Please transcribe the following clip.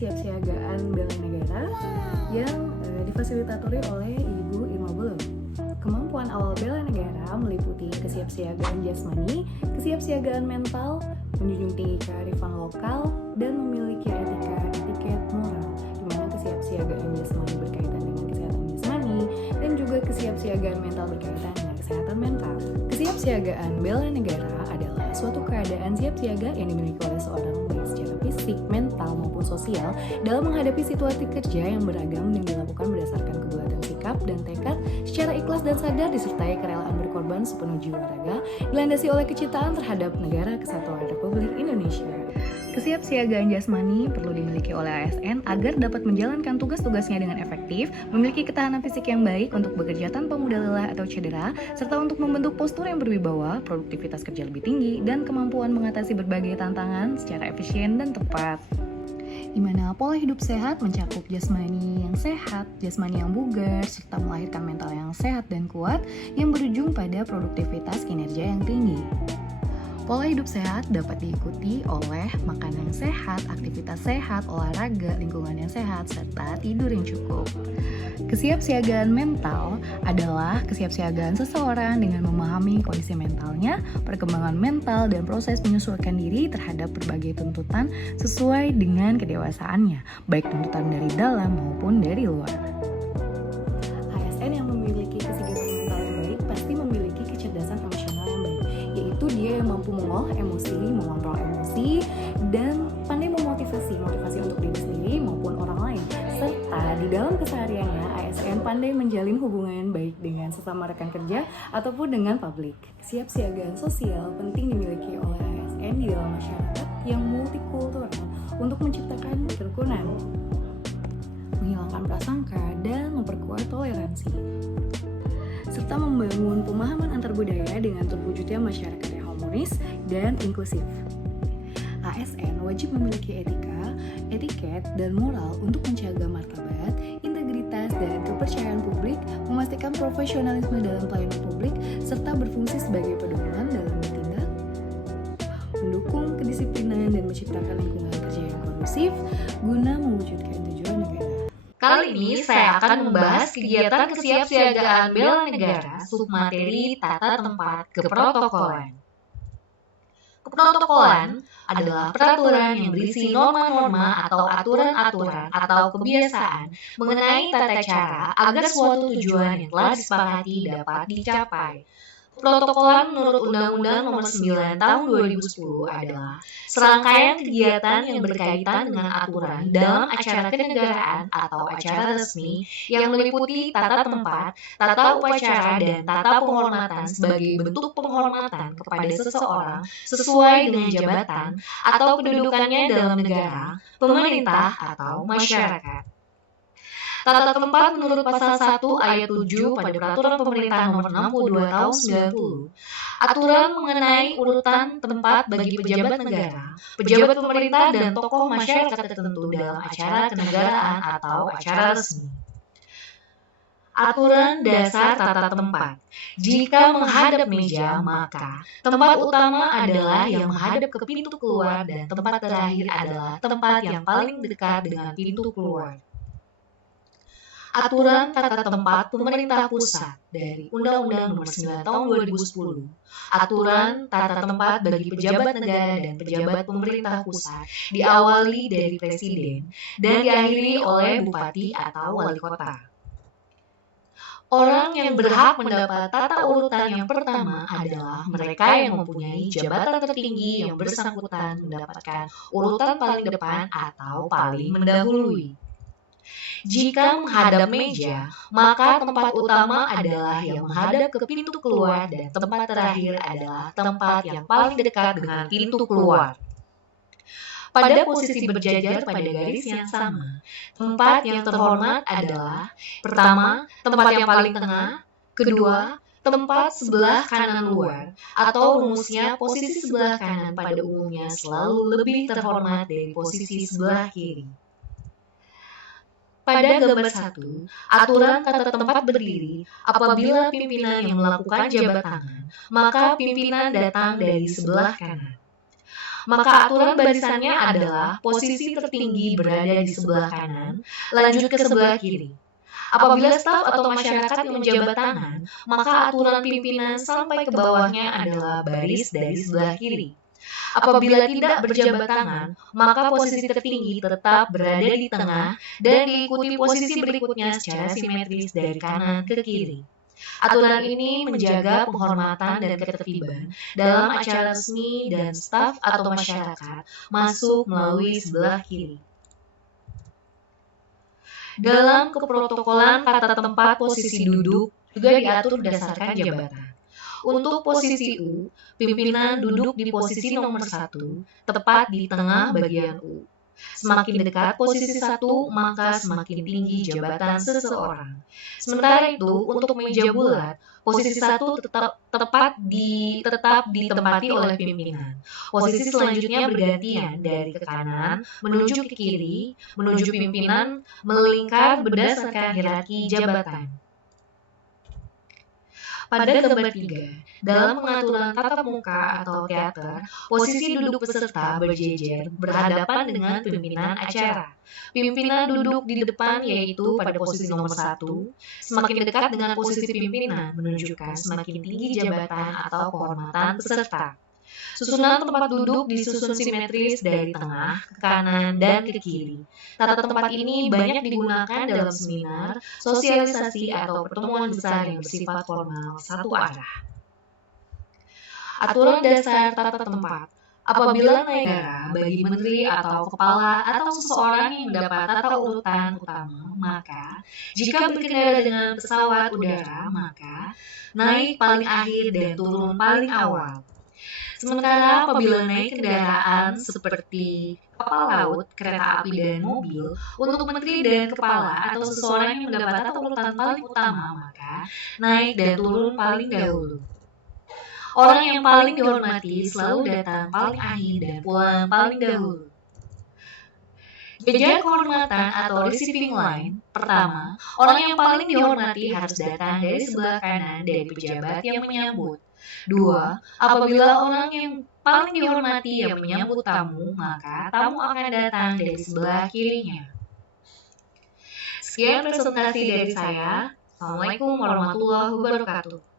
kesiapsiagaan bela negara yang difasilitatori oleh Ibu Irma Bulog. Kemampuan awal bela negara meliputi kesiapsiagaan jasmani, kesiapsiagaan mental, menjunjung tinggi kearifan lokal, dan memiliki etiket moral, di mana kesiapsiagaan jasmani berkaitan dengan kesehatan jasmani dan juga kesiapsiagaan mental berkaitan dengan kesehatan mental. Kesiapsiagaan bela negara adalah suatu keadaan siap siaga yang dimiliki oleh seorang baik secara fisik, mental, maupun sosial dalam menghadapi situasi kerja yang beragam dan dilakukan berdasarkan kebulatan sikap dan tekad secara ikhlas dan sadar disertai kerelaan berkorban sepenuh jiwa raga dilandasi oleh kecintaan terhadap negara kesatuan Republik Indonesia. Kesiapsiagaan jasmani perlu dimiliki oleh ASN agar dapat menjalankan tugas-tugasnya dengan efektif, memiliki ketahanan fisik yang baik untuk bekerja tanpa mudah lelah atau cedera, serta untuk membentuk postur yang berwibawa, produktivitas kerja lebih tinggi, dan kemampuan mengatasi berbagai tantangan secara efisien dan tepat. Di mana pola hidup sehat mencakup jasmani yang sehat, jasmani yang bugar, serta melahirkan mental yang sehat dan kuat yang berujung pada produktivitas kinerja yang tinggi. Pola hidup sehat dapat diikuti oleh makan yang sehat, aktivitas sehat, olahraga, lingkungan yang sehat, serta tidur yang cukup. Kesiapsiagaan mental adalah kesiapsiagaan seseorang dengan memahami kondisi mentalnya, perkembangan mental, dan proses menyesuaikan diri terhadap berbagai tuntutan sesuai dengan kedewasaannya, baik tuntutan dari dalam maupun dari luar. ASN yang memiliki kesiapan mental yang baik pasti memiliki kecerdasan emosional yang baik, yaitu dia yang mampu mengolah emosi, mengontrol emosi, dan pandai memotivasi untuk diri sendiri maupun orang lain. Serta di dalam kesehariannya, ASN pandai menjalin hubungan yang baik dengan sesama rekan kerja ataupun dengan publik. Kesiapsiagaan sosial penting dimiliki oleh ASN di dalam masyarakat yang multikultural untuk menciptakan kerukunan, menghilangkan prasangka, dan memperkuat toleransi, serta membangun pemahaman antar budaya dengan terwujudnya masyarakat yang harmonis dan inklusif. ASN wajib memiliki etika, etiket, dan moral untuk menjaga martabat, integritas, dan kepercayaan publik, memastikan profesionalisme dalam pelayanan publik, serta berfungsi sebagai pedoman dalam bertindak, mendukung kedisiplinan dan menciptakan lingkungan kerja yang kondusif guna mewujudkan tujuan negara. Kali ini saya akan membahas kegiatan kesiapsiagaan bela negara submateri tata tempat keprotokolan. Keprotokolan adalah peraturan yang berisi norma-norma atau aturan-aturan atau kebiasaan mengenai tata cara agar suatu tujuan yang telah disepakati dapat dicapai. Protokolan menurut Undang-Undang Nomor 9 Tahun 2010 adalah serangkaian kegiatan yang berkaitan dengan aturan dalam acara kenegaraan atau acara resmi yang meliputi tata tempat, tata upacara, dan tata penghormatan sebagai bentuk penghormatan kepada seseorang sesuai dengan jabatan atau kedudukannya dalam negara, pemerintah, atau masyarakat. Tata tempat menurut pasal 1 ayat 7 pada Peraturan Pemerintah Nomor 62 Tahun 90. Aturan mengenai urutan tempat bagi pejabat negara, pejabat pemerintah, dan tokoh masyarakat tertentu dalam acara kenegaraan atau acara resmi. Aturan dasar tata tempat. Jika menghadap meja, maka tempat utama adalah yang menghadap ke pintu keluar dan tempat terakhir adalah tempat yang paling dekat dengan pintu keluar. Aturan tata tempat pemerintah pusat dari Undang-Undang Nomor 9 Tahun 2010. Aturan tata tempat bagi pejabat negara dan pejabat pemerintah pusat diawali dari presiden dan diakhiri oleh bupati atau wali kota. Orang yang berhak mendapat tata urutan yang pertama adalah mereka yang mempunyai jabatan tertinggi yang bersangkutan mendapatkan urutan paling depan atau paling mendahului. Jika menghadap meja, maka tempat utama adalah yang menghadap ke pintu keluar dan tempat terakhir adalah tempat yang paling dekat dengan pintu keluar. Pada posisi berjajar pada garis yang sama, tempat yang terhormat adalah pertama, tempat yang paling tengah, kedua, tempat sebelah kanan luar, atau rumusnya posisi sebelah kanan pada umumnya selalu lebih terhormat dari posisi sebelah kiri. Pada gambar 1, aturan tata tempat berdiri, apabila pimpinan yang melakukan jabat tangan, maka pimpinan datang dari sebelah kanan. Maka aturan barisannya adalah posisi tertinggi berada di sebelah kanan, lanjut ke sebelah kiri. Apabila staf atau masyarakat yang menjabat tangan, maka aturan pimpinan sampai ke bawahnya adalah baris dari sebelah kiri. Apabila tidak berjabat tangan, maka posisi tertinggi tetap berada di tengah dan diikuti posisi berikutnya secara simetris dari kanan ke kiri. Aturan ini menjaga penghormatan dan ketertiban dalam acara resmi dan staf atau masyarakat masuk melalui sebelah kiri. Dalam keprotokolan tata tempat posisi duduk juga diatur berdasarkan jabatan. Untuk posisi U, pimpinan duduk di posisi nomor 1, tepat di tengah bagian U. Semakin dekat posisi 1, maka semakin tinggi jabatan seseorang. Sementara itu, untuk meja bulat, posisi 1 tetap ditempati oleh pimpinan. Posisi selanjutnya bergantian dari ke kanan menuju ke kiri, menuju pimpinan melingkar berdasarkan hierarki jabatan. Pada gambar 3, dalam pengaturan tatap muka atau teater, posisi duduk peserta berjejer berhadapan dengan pimpinan acara. Pimpinan duduk di depan yaitu pada posisi nomor 1, semakin dekat dengan posisi pimpinan menunjukkan semakin tinggi jabatan atau kehormatan peserta. Susunan tempat duduk disusun simetris dari tengah, ke kanan, dan ke kiri. Tata tempat ini banyak digunakan dalam seminar, sosialisasi, atau pertemuan besar yang bersifat formal satu arah. Aturan dasar tata tempat. Apabila naik negara bagi menteri atau kepala atau seseorang yang mendapat tata urutan utama, maka jika berkendara dengan pesawat udara, maka naik paling akhir dan turun paling awal. Sementara apabila naik kendaraan seperti kapal laut, kereta api, dan mobil, untuk menteri dan kepala atau seseorang yang mendapat tata urutan paling utama, maka naik dan turun paling dahulu. Orang yang paling dihormati selalu datang paling akhir dan pulang paling dahulu. Jajar kehormatan atau receiving line. Pertama, orang yang paling dihormati harus datang dari sebelah kanan dari pejabat yang menyambut. 2. Apabila orang yang paling dihormati yang menyambut tamu, maka tamu akan datang dari sebelah kirinya. Sekian presentasi dari saya. Assalamualaikum warahmatullahi wabarakatuh.